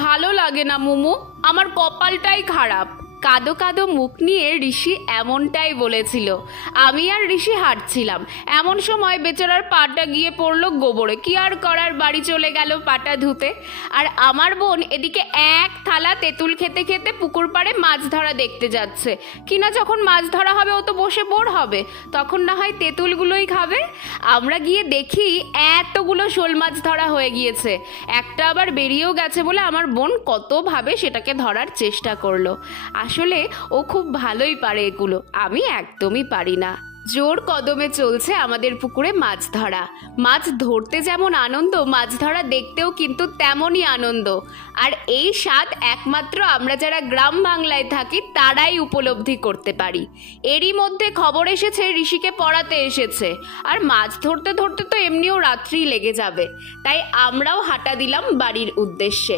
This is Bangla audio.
ভালো লাগে না মুমু, আমার কপালটাই খারাপ। কাদো কাদো মুখ নিয়ে ঋষি এমনটাই বলেছিল। আমি আর ঋষি হাঁটছিলাম, এমন সময় বেচারার পাটা গিয়ে পড়লো গোবরে। কি আর করার, বাড়ি চলে গেল পাটা ধুতে। আর আমার বোন এদিকে এক থালা তেঁতুল খেতে খেতে পুকুর পাড়ে মাছ ধরা দেখতে যাচ্ছে। কিনা যখন মাছ ধরা হবে ও তো বসে বোর হবে, তখন না হয় তেঁতুলগুলোই খাবে। আমরা গিয়ে দেখি এতগুলো শোল মাছ ধরা হয়ে গিয়েছে। একটা আবার বেরিয়েও গেছে বলে আমার বোন কতভাবে সেটাকে ধরার চেষ্টা করলো। আসলে ও খুব ভালোই পারে এগুলো, আমি একদমই পারি না। জোর কদমে চলছে আমাদের পুকুরে মাছ ধরা। মাছ ধরতে যেমন আনন্দ, মাছ ধরা দেখতেও কিন্তু তেমনই আনন্দ। আর এই স্বাদ একমাত্র আমরা যারা গ্রাম বাংলায় থাকি তারাই উপলব্ধি করতে পারি। এরই মধ্যে খবর এসেছে ঋষিকে পড়াতে এসেছে, আর মাছ ধরতে ধরতে তো এমনিও রাত্রি লেগে যাবে। তাই আমরাও হাঁটা দিলাম বাড়ির উদ্দেশ্যে।